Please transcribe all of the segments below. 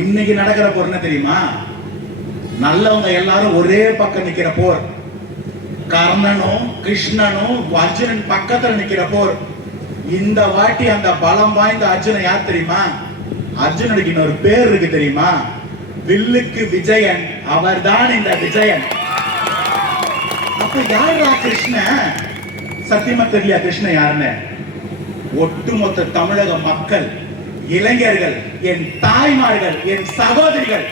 இன்னைக்கு நடக்கிற போர் என்ன தெரியுமா? நல்லவங்க எல்லாரும் ஒரே பக்கம் நிக்கிற போர். கர்ணனும் கிருஷ்ணனும் அர்ஜுனன் பக்கத்துல நிக்கிற போர். இந்த வாட்டி அந்த பலம் வாய்ந்த அர்ஜுனன் யார் தெரியுமா? அர்ஜுனனுக்கு இன்னொரு பேர் இருக்கு தெரியுமா? வில்லுக்கு விஜயன். அவர் தான் இந்த விஜயன். அப்ப யாரா கிருஷ்ணன்? சத்தியமா தெரியல கிருஷ்ணன் யாருன்னு. ஒட்டுமொத்த தமிழக மக்கள், இளைஞர்கள், என் தாய்மார்கள், என் சகோதரிகள்,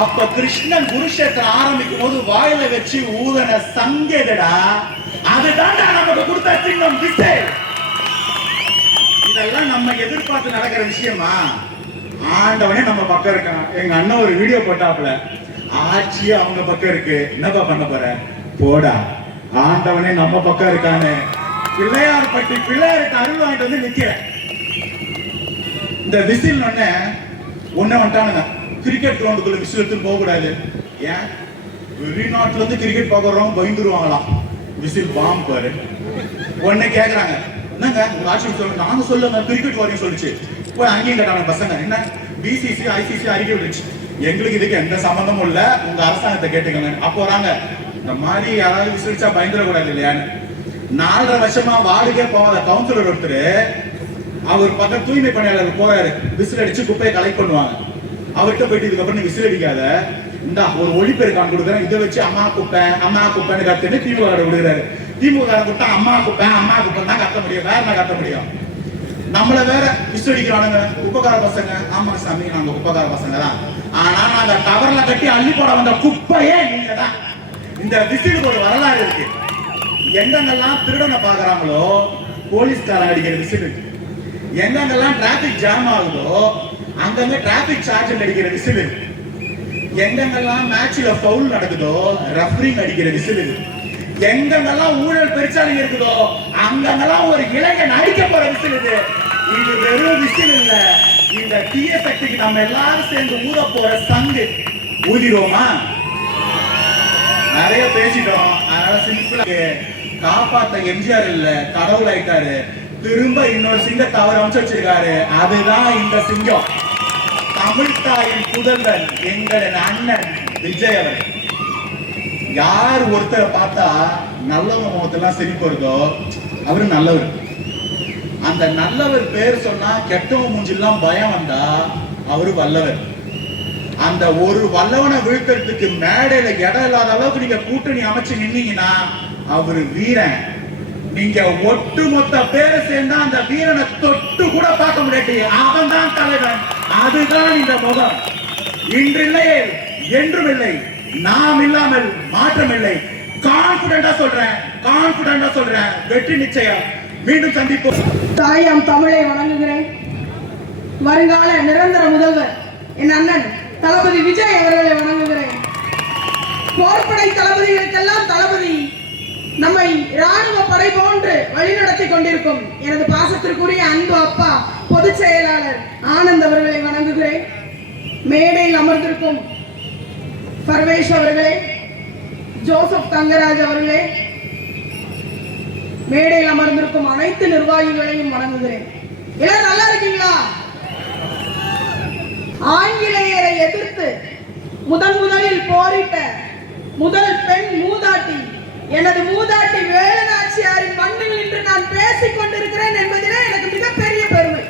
அப்ப கிருஷ்ணன் குருஷேத்திரம் ஆரம்பிக்கும் போது வாயில வச்சு ஊதன சங்கேதடா. அதுதான் நமக்கு கொடுத்த சின்னம் விஜய். இதெல்லாம் நம்ம எதிர்பார்த்து நடக்கிற விஷயமா? ஆண்டவனே நம்ம பக்கம் இருக்கான். எங்க அண்ணன் ஒரு வீடியோ போட்டாப்ல, ஆட்சியே அவங்க பக்கம் இருக்கு, என்னப்பா பண்ண போற? போடா, ஆண்டவனே நம்ம பக்கம் இருக்கான்னு பிள்ளையார் பட்டி பிள்ளையாருக்கு அருள் வாங்கிட்டு வந்து நிக்கிறேன். இந்த விசில் ஒன்ன வந்துட்டானுங்க. கிரிக்கெட் கிரவுண்டுக்குள்ள விசில் எடுத்து போக கூடாது. ஏன்? வெளிநாட்டுல இருந்து கிரிக்கெட் பார்க்கறோம் பயந்துருவாங்களாம். விசில் பாம் பாரு. உடனே கேக்குறாங்க, என்னங்க உங்க ஆட்சி சொல்லுங்க. நாங்க சொல்லுங்க கிரிக்கெட் வாரியம் சொல்லிச்சு. போய் அங்கேயும் கேட்டாங்க பசங்க, என்ன பிசிசி ஐசிசி அறிக்கை விடுச்சு. எங்களுக்கு இதுக்கு எந்த சம்பந்தமும் இல்ல, உங்க அரசாங்கத்தை கேட்டுக்கங்க. அப்போ வராங்க, இந்த மாதிரி யாராவது விசிலிச்சா பயந்துடக்கூடாது இல்லையான்னு. 4.5 வருஷமா வார்டுக்கே போவாத கவுன்சிலர் ஒருத்தர், அவர் பக்கம் தூய்மை பணியாளர் போறாரு, விசில் அடிச்சு குப்பையை கலெக்ட் பண்ணுவாங்க. அவர்கிட்ட போயிட்டு இதுக்கப்புறம் நீ விசில் அடிக்காத, இந்த ஒரு ஒளிப்பெருக்கான் கொடுக்குறேன், இதை வச்சு அம்மா குப்பைன்னு கத்துன்னு திமுக கொடுக்குறாரு. திமுக கொடுத்தா அம்மா குப்பை தான் கத்த முடியும், வேற என்ன கத்த முடியும்? நம்மள வேற விசில் அடிக்கிறானுங்க குப்பைக்கார பசங்க. ஆமா சாமி, நாங்க குப்பைக்கார பசங்க தான். ஆனா நாங்க கவர்ல கட்டி அள்ளி போட வந்த குப்பையே நீங்க தான். இந்த விசிலுக்கு ஒரு வரலாறு இருக்கு. எங்கெங்கெல்லாம் திருடனை பாக்குறாங்களோ போலீஸ்காரன் அடிக்கிற விசில், எங்கெங்கெல்லாம் டிராபிக் ஜாம் ஆகுதோ அங்கங்க டிராபிக் சார்ஜ் அடிக்கிற விசில், எங்கெங்கெல்லாம் மேட்ச்ல ஃபவுல் நடக்குதோ ரெஃபரிங் அடிக்கிற விசில், எங்கெங்கெல்லாம் ஊழல் பெருச்சாலிங்க இருக்குதோ அங்கெங்கெல்லாம் ஒரு இளைஞன் அடிக்க போற விசில். இது வெறும் விசில் இல்ல, இந்த தீய சக்திக்கு நம்ம எல்லாரும் சேர்ந்து ஊத போற சங்கு. ஊதிரோமா? நிறைய பேசிட்டோம், அதனால சிம்பிளா காப்பாத்த எம்ஜிஆர் இல்ல, கடவுள் ஆயிட்டாரு. திரும்ப இன்னொரு சிங்கத்தை அவர் அமைச்சு வச்சிருக்காரு. அதுதான் இந்த சிங்கம். தமிழ் தாயின் புதல்வன் எங்களின் அண்ணன் விஜய் அவர். யார் ஒருத்தரை பார்த்தா நல்லவங்க முகத்தெல்லாம் சிரிப்பு வருதோ அவரு நல்லவர். அந்த நல்லவர் பேர் சொன்னா கெட்டவங்க மூஞ்சிலாம் பயம் வந்தா அவரு வல்லவர். அந்த ஒரு வல்லவனை வீழ்த்துறதுக்கு மேடையில இடம் இல்லாத அளவுக்கு நீங்க கூட்டணி அமைச்சு நின்னீங்கன்னா அவரு வீரன். நீங்க ஒட்டுமொத்த பேரை சேர்ந்தா அந்த வீரனை தொட்டு கூட பார்க்க முடியாது. அவன் தான் தலைவன். அதுதான் இந்த முகம். இன்றில்லையே என்றும் இல்லை, நாம் இல்லாமல் மாற்றம் இல்லை. கான்பிடண்டா சொல்றேன், வெற்றி நிச்சயம். மீண்டும் சந்திப்போம். தாயாம் தமிழை வணங்குகிறேன். வருங்கால நிரந்தர முதல்வர் என் அண்ணன் தளபதி விஜய் அவர்களை வணங்குகிறேன். போர்படை தளபதிகளுக்கெல்லாம் தளபதி நம்மை ராணுவ படை போன்று வழிநடத்தி கொண்டிருக்கும் எனது பாசத்திற்குரிய அன்பு அப்பா பொதுச் செயலாளர் ஆனந்த் அவர்களை வணங்குகிறேன். மேடையில் அமர்ந்திருக்கும் பர்வேஷ் அவர்களே, ஜோசப் தங்கராஜ் அவர்களே, மேடையில் அமர்ந்திருக்கும் அனைத்து நிர்வாகிகளையும் வணங்குகிறேன். எல்லாரும் நல்லா இருக்கீங்களா? ஆங்கிலேயரை எதிர்த்து முதலில் போரிட்ட முதல் பெண் மூதாட்டி எனது மூதாட்டி வேலுநாச்சியாரின் மண்ணில் இன்று நான் பேசிக் கொண்டிருக்கிறேன் என்பதிலே எனக்கு மிகப்பெரிய பெருமை.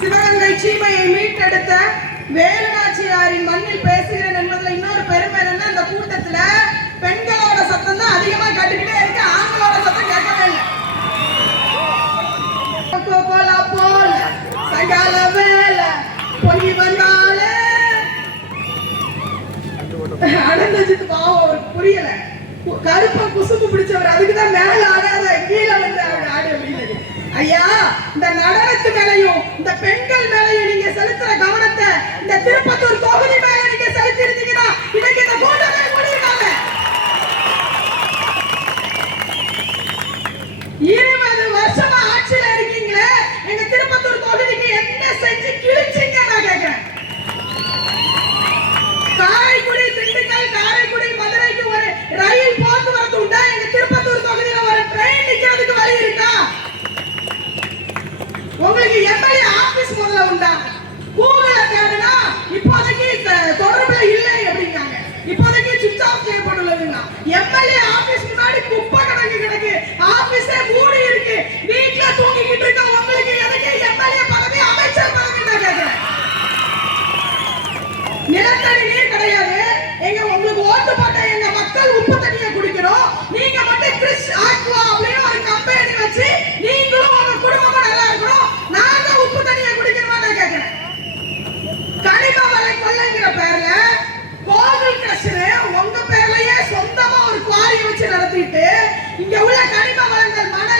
சிவகங்கை சீமையை மீட்டெடுத்த வேலுநாச்சியாரின் மண்ணில் பேசுகிறேன் என்பதுல இன்னொரு பெருமை என்னன்னா, அந்த கூட்டத்துல பெண்களோட சத்தம் தான் அதிகமா கேட்டுக்கிட்டே இருக்கு, ஆண்களோட சத்தம் கேட்கவே இல்லை. போல சகால வேலை பொங்கி வந்தாலே அனந்தஜித் பாவம் அவருக்கு புரியல. கருப்ப குசும்பு பிடிச்சவர், அதுக்குதான் மேல ஆடாத கீழே வந்து ஆடு அப்படின்னு. ஐயா, இந்த நடனத்து மேலையும் இந்த பெண்கள் மேலையும் நீங்க செலுத்துற கவனத்தை இந்த திருப்பத்தூர் தொகுதி மேல நீங்க செலுத்தி இருந்தீங்கன்னா இன்னைக்கு இந்த கூட்டத்தை கூடியிருக்காங்க. 20 வருஷமா ஆட்சியில இருக்கீங்களே, எங்க திருப்பத்தூர் தொகுதிக்கு என்ன செஞ்சு கிழிச்சிங்க நான் கேட்கிறேன். காரைக்குடி, திண்டுக்கல்,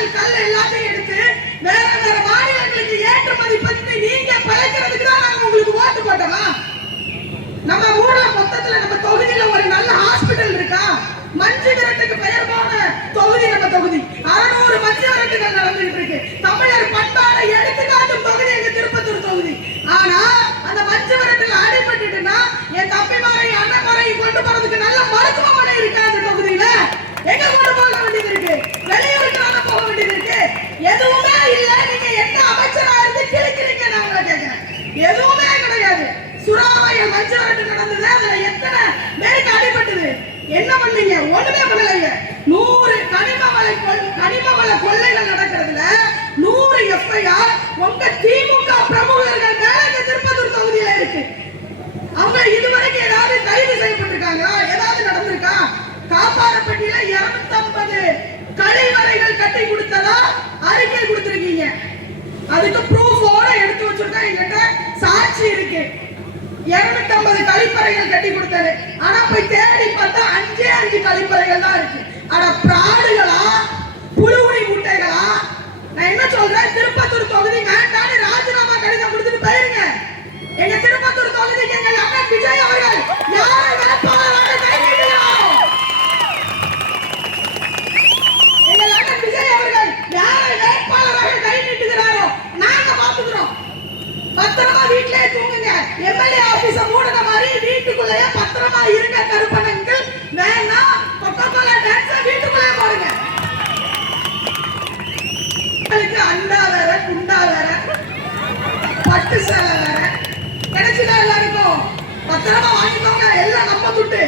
மணல் கல் எல்லாத்தையும் எடுத்து வேற வேற மாநிலங்களுக்கு ஏற்றுமதி பண்ணி நீங்க பிழைக்கிறதுக்கு தான் நாங்க உங்களுக்கு ஓட்டு போட்டோமா? நம்ம ஊர்ல மொத்தத்துல நம்ம தொகுதியில ஒரு நல்ல ஹாஸ்பிடல் இருக்கா? மஞ்சு விரட்டுக்கு பெயர் போன தொகுதி நம்ம தொகுதி. 600 மஞ்சு விரட்டுகள் நடந்துட்டு இருக்கு. தமிழர் பண்பாடை எடுத்துக்காட்டும் தொகுதி எங்க திருப்பத்தூர் தொகுதி. ஆனா அந்த மஞ்சு விரட்டுல அடிபட்டுட்டுனா என் தம்பிமாரையும் அண்ணன்மாரையும் கொண்டு போறதுக்கு நல்ல மருத்துவமனை இருக்கா அந்த தொகுதியில? எங்க கொண்டு போக வேண்டியது இருக்கு? வெளியூருக்கு நாங்க போக வேண்டியது இருக்கு. எதுவுமே இல்ல. நீங்க என்ன அமைச்சரா இருந்து கிழிக்கிறீங்க? நான் உங்களை கேட்கிறேன். எதுவுமே கிடையாது. சுறாவயல் மஞ்சு விரட்டு நடந்தது. அதுல எத்தனை பேருக்கு அடிபட்டது? என்ன பண்ணீங்க? ஒண்ணுமே பண்ணலைங்க. 100 கனிம வள கொள்ளைகள் நடக்கிறதுல 100 எஃப்ஐஆர் உங்க திமுக பிரமுகர்கள் மேல இந்த திருப்பத்தூர் தொகுதியில இருக்கு. அவங்க இதுவரைக்கும் ஏதாவது கைது செய்யப்பட்டிருக்காங்களா? ஏதாவது நடந்திருக்கா? காப்பாரப்பட்டியில 250 கழிவறைகள் கட்டி கொடுத்ததா அறிக்கை கொடுத்திருக்கீங்க. அதுக்கு ப்ரூஃபோட எடுத்து வச்சிருக்கா. என்கிட்ட சாட்சி இருக்கு. 250 கழிப்பறைகள் கட்டி கொடுத்தாரு. ஆனா போய் தேடி பார்த்தா 5 கழிப்பறைகள் தான் இருக்கு. ஆனா பிராடுகளா புழுவுனி முட்டைகளா? நான் என்ன சொல்றேன், திருப்பத்தூர் தொகுதி வேண்டான்னு ராஜினாமா கடிதம் கொடுத்துட்டு போயிருங்க. எங்க திருப்பத்தூர் தொகுதிக்கு எங்கள் அண்ணன் விஜய் அவர்கள் யாரை வேட்பாளராக கைவிடுகிறாரோ, எங்கள் அண்ணன் விஜய் அவர்கள் யாரை வேட்பாளராக கை நீட்டுகிறாரோ நாங்க பாத்துக்கிறோம். பத்திரமா வீட்டிலே தூங்குங்க. எம்எல்ஏ ஆபீஸ மூடுன மாதிரி வீட்டுக்குள்ளேயே பத்திரமா இருங்க. கருப்பணங்கள் வேணா கொக்கோகோலா டான்ஸ் வீட்டுக்குள்ளே போடுங்க. அண்டா வேற குண்டா வேற பட்டு சேலை வேற கிடைச்சதா எல்லாருக்கும். பத்திரமா வாங்கிக்கோங்க. எல்லாம் நம்ம துட்டு.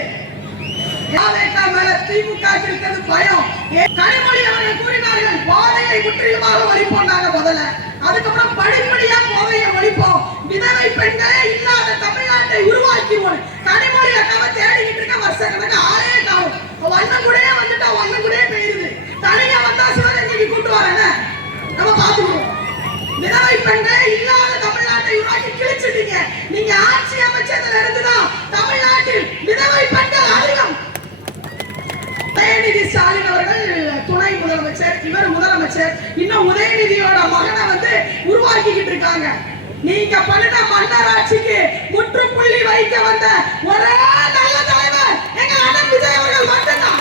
யாவேக்கா மேல திமுக இருக்கிறது பயம். கனிமொழி அவர்கள் கூறினார்கள் போதையை முற்றிலுமாக ஒழிப்போம். நாங்க முதல்ல அதுக்கப்புறம் படிப்படியா போதையை ஒழிப்போம். விதவை பெண்களே இல்லாத தமிழ்நாட்டை உருவாக்கிவோம். கனிமொழி அக்காவை தேடிக்கிட்டு இருக்க வருஷ கணக்கு ஆளே காணும். வண்ணம் கூடயே வந்துட்டா வண்ணம் கூடயே பெய்யுது. தனியா வந்தா சிவகங்கைக்கு கூட்டு வரேன்னு நம்ம பாத்துக்கிறோம். விதவை பெண்களே இல்லாத தமிழ்நாட்டை உருவாக்கி கிழிச்சிட்டீங்க. நீங்க ஆட்சி அமைச்சதுல இருந்துதான் தமிழ்நாட்டில் விதவை பெண்கள் அதிகம். உதயநிதி ஸ்டாலின் அவர்கள் துணை முதலமைச்சர், இவர் முதலமைச்சர். இன்னும் உதயநிதியோட மகனை வந்து உருவாக்கிக்கிட்டு இருக்காங்க. நீங்க பண்ணின மன்னராட்சிக்கு முற்றுப்புள்ளி வைக்க வந்த ஒரே நல்ல தலைவர் எங்க அண்ணன் விஜய் அவர்கள் மட்டும்தான்.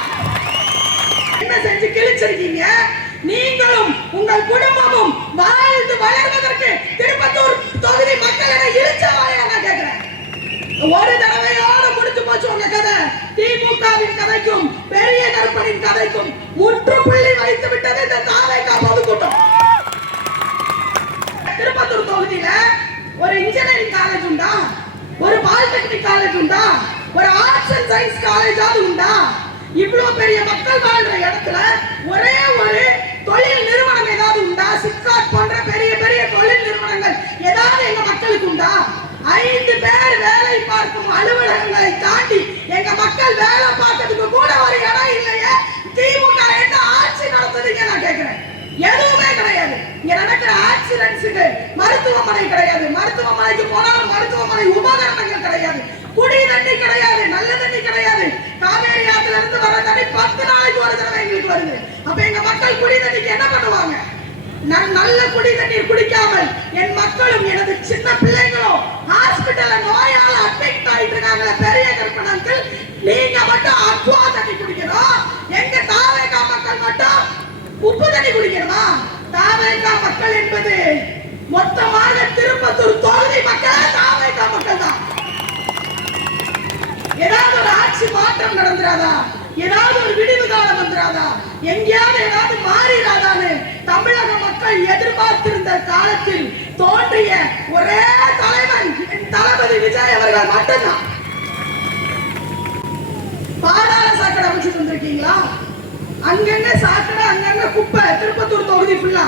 என்ன செஞ்சு கிழிச்சிருக்கீங்க? நீங்களும் உங்கள் குடும்பமும் வாழ்ந்து வளர்வதற்கு திருப்பத்தூர் தொகுதி மக்களை இழிச்ச வாயை நான் கேட்கிறேன். ஒரு தடவையோட முடிச்சு போச்சு உங்க கதை. திமுகவின் கதைக்கும் பெரிய கருப்பனின் கதைக்கும் முற்றுப்புள்ளி வைத்து விட்டது இந்த தாவேகா பொதுக்கூட்டம். திருப்பத்தூர் தொகுதியில ஒரு இன்ஜினியரிங் காலேஜ் உண்டா? ஒரு பாலிடெக்னிக் காலேஜ் உண்டா? ஒரு ஆர்ட்ஸ் அண்ட் சயின்ஸ் காலேஜாவது உண்டா? இவ்வளவு பெரிய மக்கள் வாழ்ற இடத்துல ஒரே ஒரு தொழில் நிறுவனம் ஏதாவது உண்டா? சிப்காட் போன்ற பெரிய பெரிய தொழில் நிறுவனங்கள் ஏதாவது எங்க மக்களுக்கு உண்டா? 5 பேர் வேலை பார்க்கும் அலுவலகங்களை தாண்டி எங்க மக்கள் வேலை பார்க்கிறதுக்கு கூட ஒரு இடம் இல்லையே. திமுக என்ன ஆட்சி நடத்துறீங்க நான் கேட்கிறேன். எதுவுமே கிடையாது. இங்க நடக்கிற ஆக்சிடென்ட்ஸுக்கு மருத்துவமனை கிடையாது. மருத்துவமனைக்கு போனாலும் மருத்துவமனை உபகரணங்கள் கிடையாது. குடி தண்ணி கிடையாது. நல்ல தண்ணி கிடையாது. காவேரி ஆத்துல இருந்து வர தண்ணி 10 நாளைக்கு ஒரு தடவை எங்களுக்கு வருது. அப்ப எங்க மக்கள் குடி தண்ணிக்கு என்ன பண்ணுவாங்க? நல்ல குடி தண்ணீர் குடிக்காமல் என் மக்களும் எனது சின்ன பிள்ளைங்களும் ஹாஸ்பிட்டல்ல நோயால அட்மிட் ஆயிட்டு இருக்காங்க. பெரிய கற்பனாக்கள் நீங்க மட்டும் அக்வா தண்ணி குடிக்கணும். எங்க தாவேகா மக்கள் மட்டும் உப்பு தண்ணி குடிக்கணுமா? தாவேகா மக்கள் என்பது மொத்தமாக திருப்பத்தூர் தொகுதி மக்களே தாவேகா மக்கள் தான். ஏதாவது ஒரு ஆட்சி மாற்றம் நடந்துராதா? ஏதாவது ஒரு விடிவு காலம் வந்துராதா? எங்கேயாவது ஏதாவது மாறிடாதான்னு தமிழக மக்கள் எதிர்பார்த்திருந்த காலத்தில் தோன்றிய ஒரே தலைவன் தளபதி விஜய் அவர்கள் மட்டும்தான். பாதாள சாக்கடை அமைச்சு தந்திருக்கீங்களா? அங்கங்க சாக்கடை, அங்கங்க குப்பை. திருப்பத்தூர் தொகுதி ஃபுல்லா